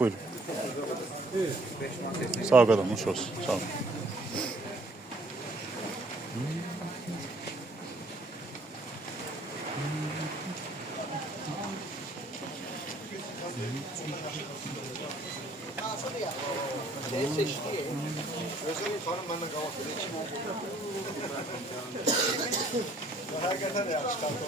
Buyurun. Sağ olun, hoş olsun. Sağ olun. Herkese de yakışıklı olsun.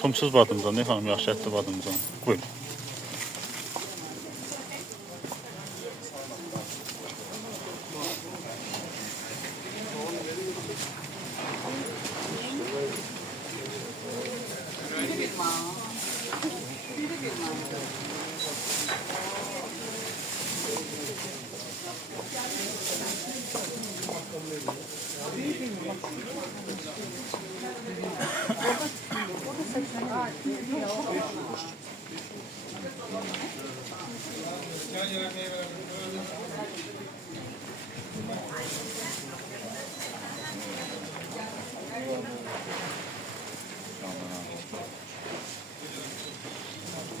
Tumsuz badımcan, ne hanım, yaxşı ətli badımcan. Buyurun.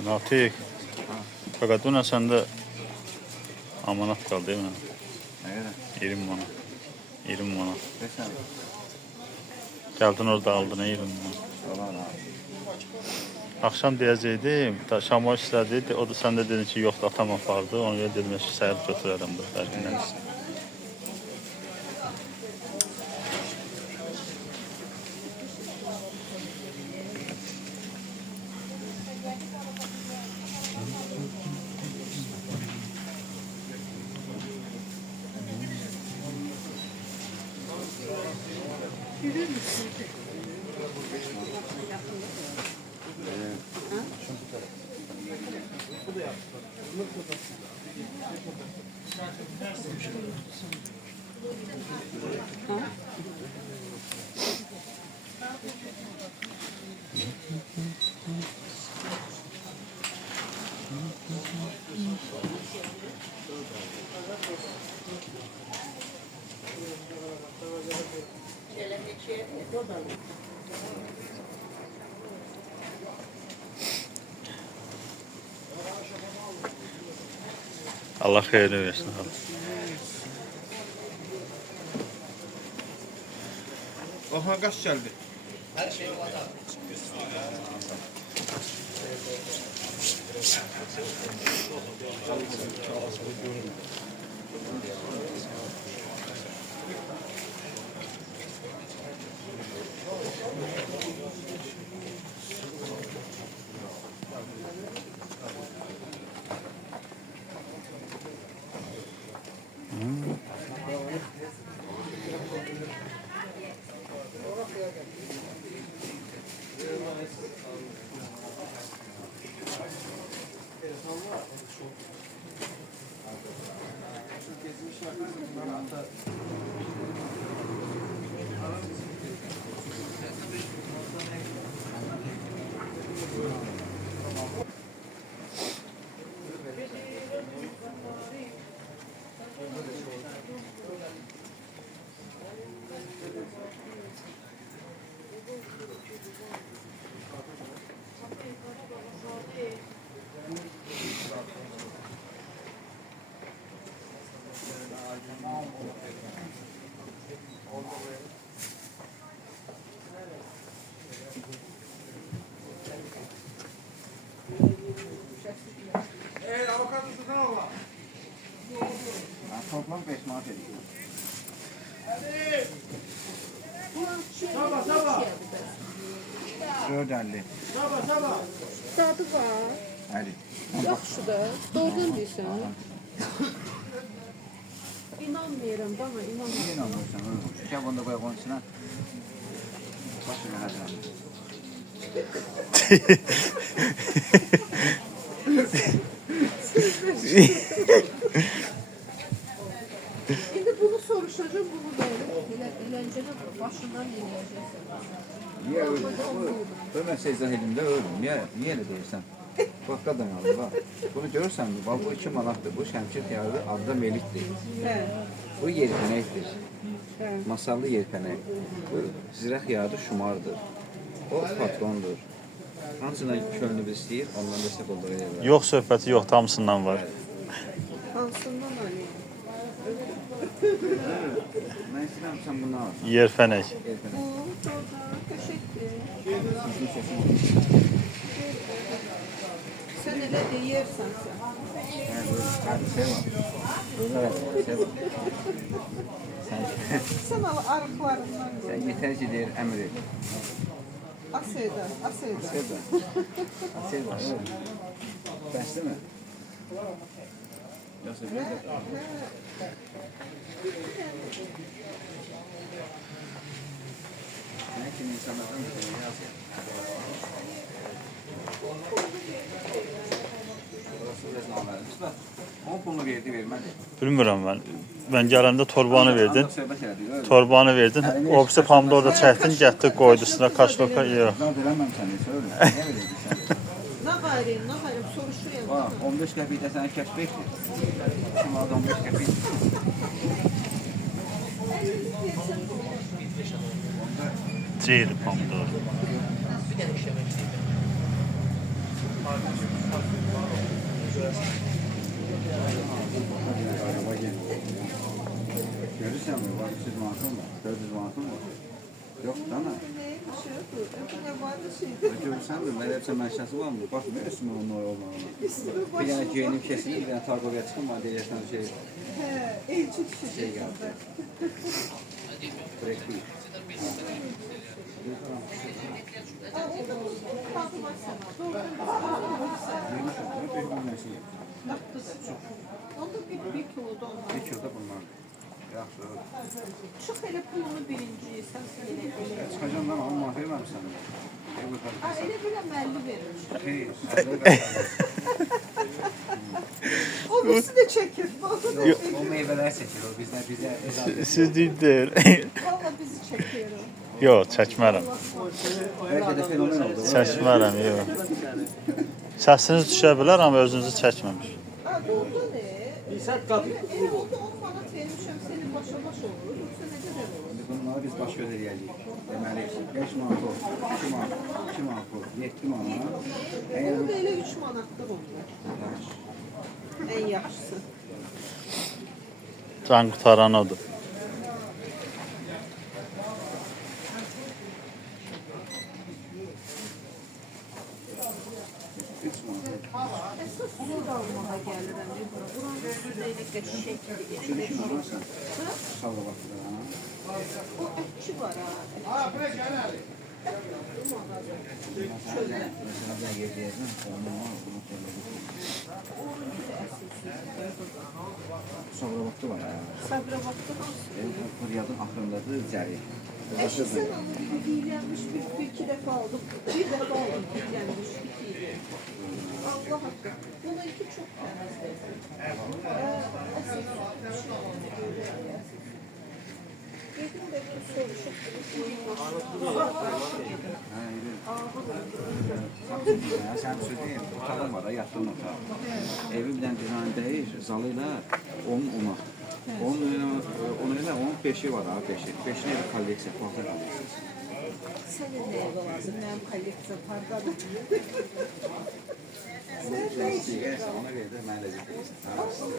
Natik. Fakat buna sende amanat kaldı değil mi? Evet. 20 manat. 20 manat. Desem. Geldin orada aldın 20 manat. Allah razı Akşam deyəcəkdim, şama işlədi. O da sən də dedin ki, yoxdur, atam apardı. Ona görə dedim ki, səhər götürərəm də Bərkindən. Allah xeyrini versin. Aha kaç geldi? Avukatlısı ne var? Toplam 5 manat ediyor. Sabah sabah. 4.50. Sabah sabah. Dadı var. Hadi. Yaxşı da, doğrudan deyirsən. İnanmıyorum bana, Niye inanmıyorum. inanmıyorsun oğlum? Gel bunu da koy onun içine. Başına hadi. İndi bunu soruşacağım, bunu böyle. Eğlenceli başından yenileceğiz. Niye öldün? Ölmezse izah elimde öldüm. Niye öyle değilsen? Bak kadın aldı bak. Bunu görürsen mi? Bak bu 2 manattır. Bu şemşir tiyarı adda meliktir. Hə, Bu yelpenektir. hə. Masallı yelpenek. Bu zirə xiyadı şumardır. O patrondur. Hansından könlümüz istəyir, ondan destek olduğu yerler. Yox söhbəti yox, hamısından var. Hansından Ali? Ben istəyirəm sən bunu al. Yerfənək. Yelpenek. Bu, orada, köşəkdir. Sizin sesin. Sen elə deyirsən sən. Hadi sevmem. Evet, sevmem. Sən al arıqlarından qoy. Sen yeter ki deyir, əmr et. Aseda, aseda. Sevmem. Sevmem. Evet. Bəsli mi? Yoxsa bir də. Nə kimi insanlardan bir şey yazıyor. Burası biraz naməlidir. Bax, 10 pulunu verdi, vermədi. Bilmirəm mən. Mən gələndə torbanı verdin. Ancaq söhbət elədik, öyle. Torbanı verdin. O birisi pomidor da çəkdin, getdi, qoydu üstünə kaşkoka. Yox. Zat eləməmsən, söyle. Nə verəcəksən sən? Nə qayırın, nə qayırın, soruşuyorum. Bax, 15 qəpik də sənə kəşfəkdir. Şimdi 15 qəpik. Ceyri pomidor. Araba gel. Görürsən mi? Var 300 manatın var, 400 manatın var. Yox, dana. Neymiş o? Öpünə vardı şeydi. Görürsən mi? Mən hepsi mənşəsi var mı? Bax, mən üstümə onun oy olmağına. Üstünü Bir başına. dənə geyinim kesilir, bir dənə tarqoya çıxım, bana deyirsən şey, Hə, elçi kişi. şey gəldi. Break değil. Aa, o da bu kalkmaz sana. Doğrudan Neymiş o? Ne pek bilməsi? onda bir kilo da olmaz. Bir kilda bunlar. Yaxşı, öyle. Çıx elə pulunu birinci, sən elə. Çıxacam lan, 10 manat verməmişsən. Aa, elə belə məlli vermiş. Xeyr, əvvəl qədər. O birisi də çəkir. Yox, o meyvələr çəkir, o bizdə əzabət. Siz deyil. Valla bizi çəkir o. Yox, çəkmərəm. Bəlkə də fenomen oldu. Çəkmərəm, yox. Səsiniz düşə bilər, amma özünüzü çəkməmiş. Aa, doğru ne? Elə oldu 10 manat vermişəm, senin başa-baş olur. Yoxsa nə qədər olur? Bunları biz baş göz eləyəcəyik. Deməli, 5 manat ol, 2 manat, 2 manat ol, 7 manat. Əgər Orada elə 3 manatlıq olur. yaxşı. Ən yaxşısı. Can qutaran odur. Əsas süd almağa gəlirəm. Buranın südü elə qəşəkdir. Şunu kim alırsan? Salla baxdı ana. O ətçi var ha. Mesela ben yediyeceğim, onu bunu söyledim. Sonra baktı var ya. Sabirabadda hansı? Riyadın axırındadır cəri. Eşi sən alın, hiyələnmiş bir iki dəfə aldım. Bir dəfə aldım hiyələnmiş iki. Allah haqqı. Bununki çox təmizdir. Dedim də ki, soruşub Ya sen söyleyeyim, otağım var da yattığın otağım. Evi bir tane dizayn değil, zalıyla 10 ona. 10 ile 15'i var ha, 5'i. 5'ine bir kolleksiya, paltar kolleksiyası. Sənin nəyə lazım? Mənim kolleksiya pardadır. Sən nə işin? Ona göre de mən də getiririz.